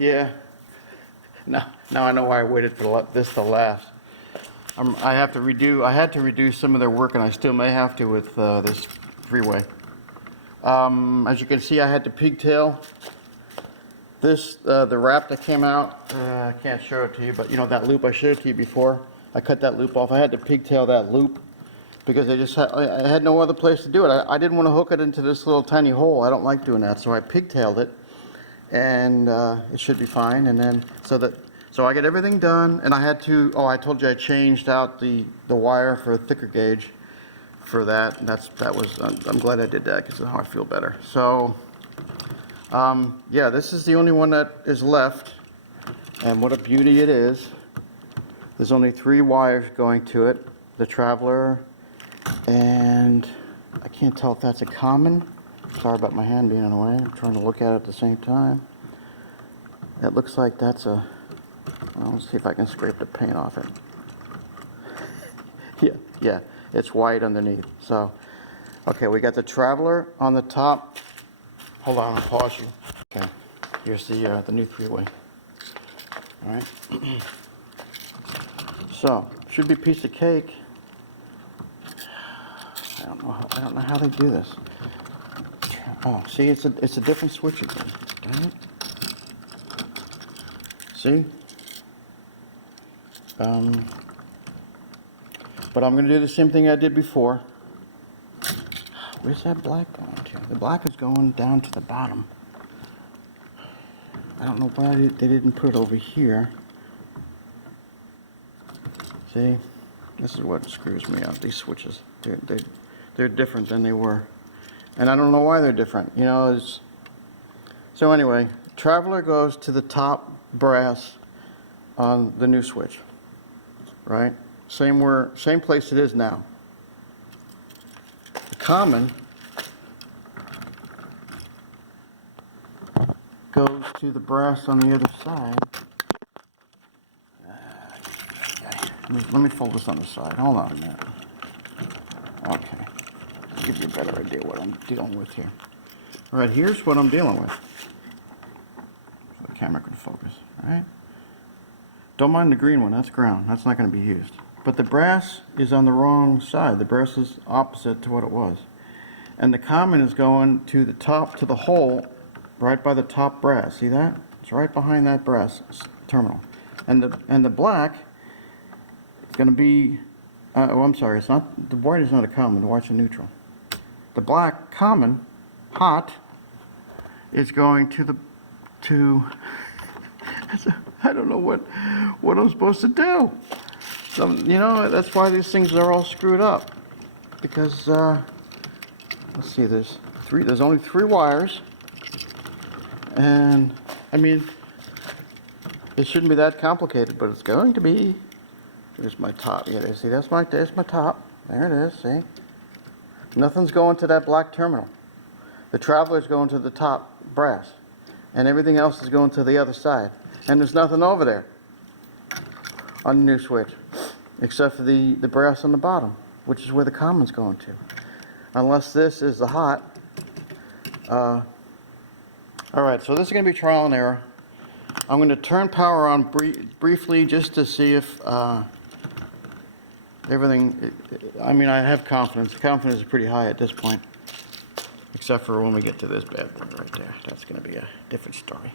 Yeah. Now I know why I waited for this to last. I had to redo some of their work, and I still may have to with this freeway. As you can see, I had to pigtail this, the wrap that came out. I can't show it to you, but you know that loop I showed it to you before. I cut that loop off. I had to pigtail that loop because I had no other place to do it. I didn't want to hook it into this little tiny hole. I don't like doing that, so I pigtailed it, and it should be fine. And then so I get everything done, and I had to. Oh, I told you I changed out the wire for a thicker gauge for that. I'm glad I did that because now I feel better. So yeah, this is the only one that is left, and what a beauty it is. There's only 3 wires going to it. The traveler, and I can't tell if that's a common. Sorry about my hand being in the way. I'm trying to look at it at the same time. It looks like that's a, well, let's see if I can scrape the paint off it. Yeah, it's white underneath. So, okay, we got the traveler on the top. Hold on, I'll pause you. Okay, here's the new freeway. All right. So, should be a piece of cake. I don't know how they do this. Oh, see, it's a different switch again. Dang it. See? But I'm going to do the same thing I did before. Where's that black going to? The black is going down to the bottom. I don't know why they didn't put it over here. See? This is what screws me up, these switches. They're different than they were. And I don't know why they're different. You know, so anyway, traveler goes to the top brass on the new switch. Right? Same place it is now. The common goes to the brass on the other side. Let me fold this on the side. Hold on a minute. Okay. I'll give you a better idea what I'm dealing with here. All right, here's what I'm dealing with. So the camera can focus. All right. Don't mind the green one. That's ground. That's not going to be used. But the brass is on the wrong side. The brass is opposite to what it was. And the common is going to the top, to the hole, right by the top brass. See that? It's right behind that brass terminal. And the black is going to be, oh, I'm sorry, it's not, the white is not a common, the white's a neutral. The black common, hot, is going to I don't know what I'm supposed to do. You know, that's why these things are all screwed up. Because, let's see, there's only 3 wires. And, I mean, it shouldn't be that complicated, but it's going to be. Here's my top. Yeah, see, there's my top. There it is, see? Nothing's going to that black terminal. The traveler's going to the top brass. And everything else is going to the other side. And there's nothing over there on the new switch, except for the brass on the bottom, which is where the common's going to. Unless this is the hot. All right, so this is going to be trial and error. I'm going to turn power on briefly just to see if everything, I mean, I have confidence. The confidence is pretty high at this point, except for when we get to this bad boy right there. That's going to be a different story.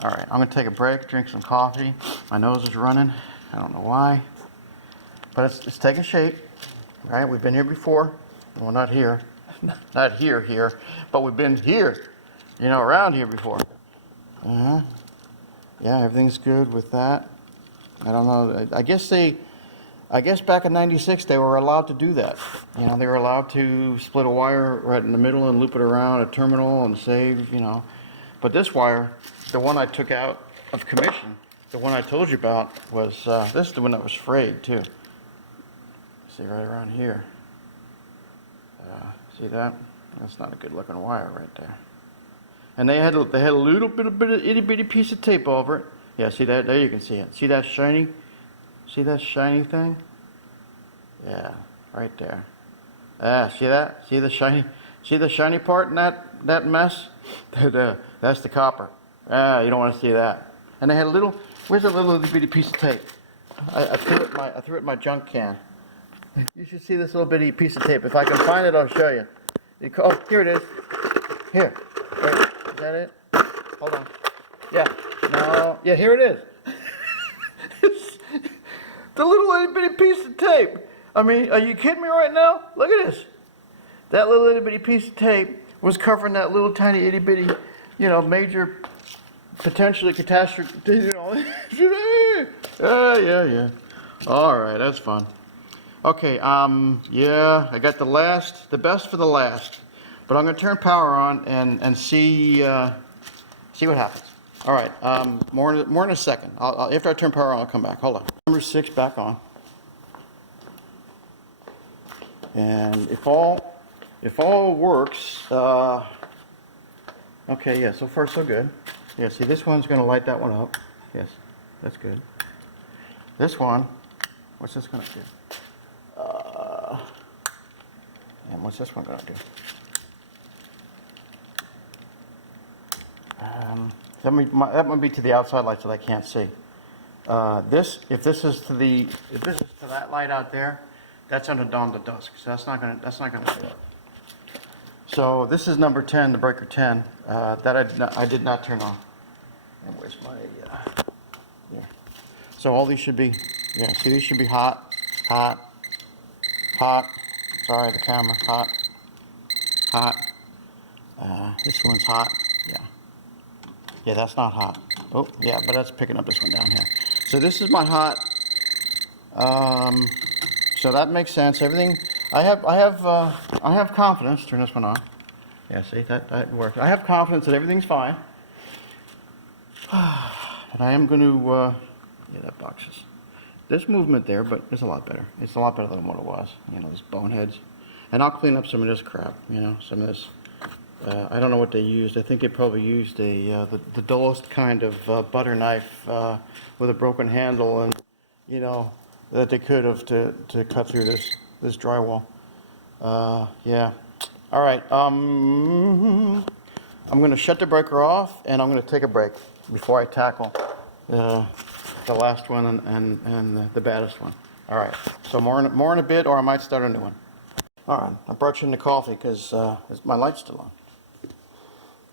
All right, I'm going to take a break, drink some coffee. My nose is running. I don't know why. But it's taking shape, right? We've been here before. Well, not here. Not here, but we've been here, you know, around here before. Yeah, everything's good with that. I don't know. I guess back in '96 they were allowed to do that. You know, they were allowed to split a wire right in the middle and loop it around a terminal and save, you know. But this wire, the one I took out of commission, the one I told you about, was this is the one that was frayed too. See right around here. See that? That's not a good looking wire right there. And they had a little bit of itty bitty piece of tape over it. Yeah, see that? There you can see it. See that shiny? See that shiny thing? Yeah, right there. See that? See the shiny? See the shiny part in that mess? That's the copper. Ah, you don't want to see that. And I had a little, where's that little bitty piece of tape? I threw it in my junk can. You should see this little bitty piece of tape. If I can find it, I'll show you. Oh, here it is. Here. Wait, is that it? Hold on. Yeah. No. Yeah, here it is. It's the little itty bitty piece of tape. I mean, are you kidding me right now? Look at this. That little itty bitty piece of tape was covering that little tiny itty bitty, major, potentially catastrophic, yeah. All right, that's fun. Okay, yeah, I got the best for the last. But I'm going to turn power on and see what happens. All right, more in a second. After I turn power on, I'll come back. Hold on. Number 6 back on. And if all works, okay, yeah, so far so good. Yeah, see, this one's going to light that one up. Yes, that's good. This one, what's this going to do? And what's this one going to do? That might be to the outside lights that I can't see. If this is to that light out there, that's under dawn to dusk. So that's not gonna do it. So this is number 10, the breaker 10. That I did not turn on. And where's my yeah. So all these should be, yeah. See, these should be hot. Sorry, the camera. Hot. This one's hot. Yeah, that's not hot. Oh, yeah, but that's picking up this one down here. So this is my hot. So that makes sense. Everything. I have confidence. Turn this one on. Yeah, see that works. I have confidence that everything's fine. And I am going to. Yeah, that boxes. There's movement there, but it's a lot better. It's a lot better than what it was. These boneheads. And I'll clean up some of this crap. Some of this. I don't know what they used. I think they probably used the dullest kind of butter knife with a broken handle, and that they could have to cut through this drywall. Yeah. All right. I'm going to shut the breaker off, and I'm going to take a break before I tackle the last one and the baddest one. All right. So more in a bit, or I might start a new one. All right. I brought you in the coffee because my light's still on.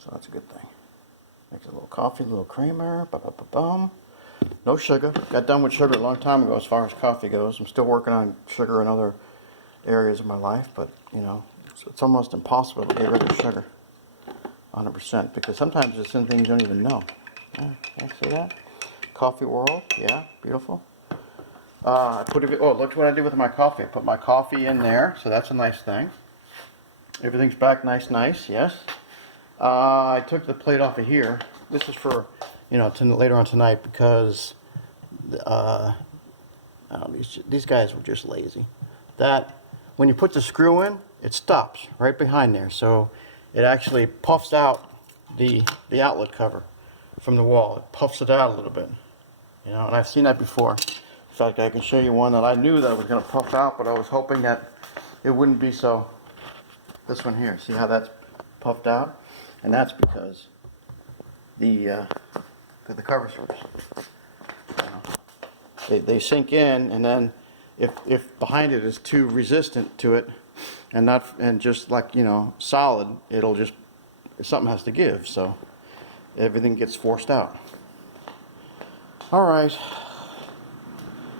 So that's a good thing. Makes a little coffee, a little creamer, ba-ba-ba-bum. No sugar. Got done with sugar a long time ago as far as coffee goes. I'm still working on sugar in other areas of my life, but it's almost impossible to get rid of sugar 100% because sometimes it's in things you don't even know. Yeah, see that? Coffee world, yeah, beautiful. Look what I did with my coffee. I put my coffee in there, so that's a nice thing. Everything's back nice, yes. I took the plate off of here. This is for, later on tonight because these guys were just lazy. That when you put the screw in, it stops right behind there. So it actually puffs out the outlet cover from the wall. It puffs it out a little bit. And I've seen that before. In fact, I can show you one that I knew that was going to puff out, but I was hoping that it wouldn't be so. This one here, see how that's puffed out? And that's because the cover slips. They sink in, and then if behind it is too resistant to it, and just like solid, it'll just something has to give. So everything gets forced out. All right,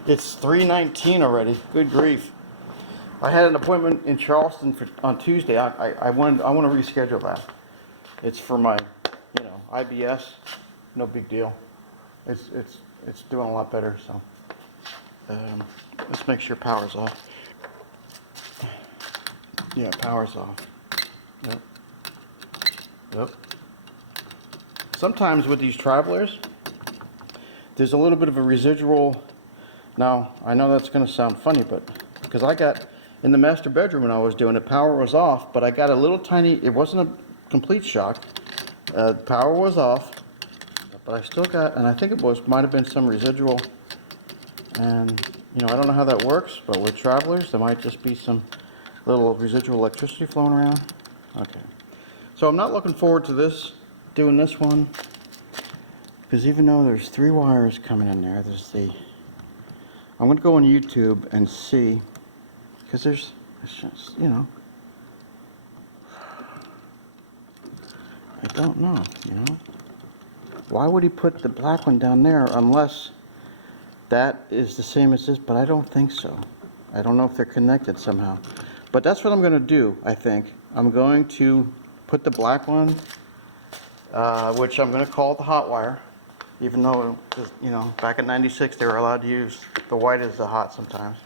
it's 3:19 already. Good grief! I had an appointment in Charleston on Tuesday. I want to reschedule that. It's for my, IBS. No big deal. It's doing a lot better. So let's make sure power's off. Yeah, power's off. Yep. Sometimes with these travelers, there's a little bit of a residual. Now I know that's going to sound funny, but because I got in the master bedroom when I was doing it, power was off, but I got a little tiny. It wasn't a complete shock. Power was off, but I still got, and I think it might have been some residual, and I don't know how that works, but with travelers there might just be some little residual electricity flowing around. Okay, so I'm not looking forward to doing this one. Because even though there's 3 wires coming in there, there's the, I'm going to go on YouTube and see, because there's, it's just, you know, I don't know, you know. Why would he put the black one down there unless that is the same as this, but I don't think so. I don't know if they're connected somehow. But that's what I'm going to do, I think. I'm going to put the black one, which I'm going to call the hot wire, even though, you know, back in '96 they were allowed to use the white as the hot sometimes.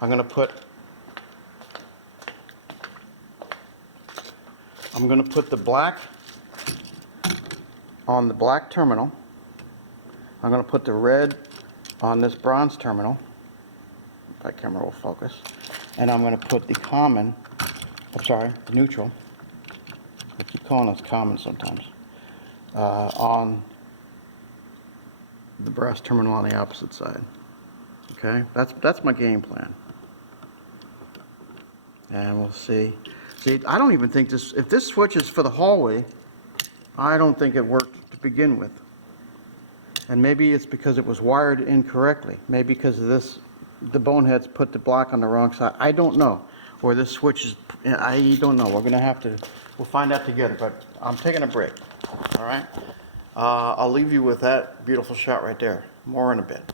I'm going to put the black on the black terminal. I'm going to put the red on this bronze terminal. If my camera will focus. And I'm going to put the common, I'm sorry, the neutral. I keep calling this common sometimes. On the brass terminal on the opposite side. Okay, that's my game plan. And we'll see. See, I don't even think this, if this switch is for the hallway, I don't think it worked to begin with. And maybe it's because it was wired incorrectly. Maybe because of this, the boneheads put the black on the wrong side. I don't know. Or this switch is, I don't know. We're going to have to, we'll find out together. But I'm taking a break. All right? I'll leave you with that beautiful shot right there. More in a bit.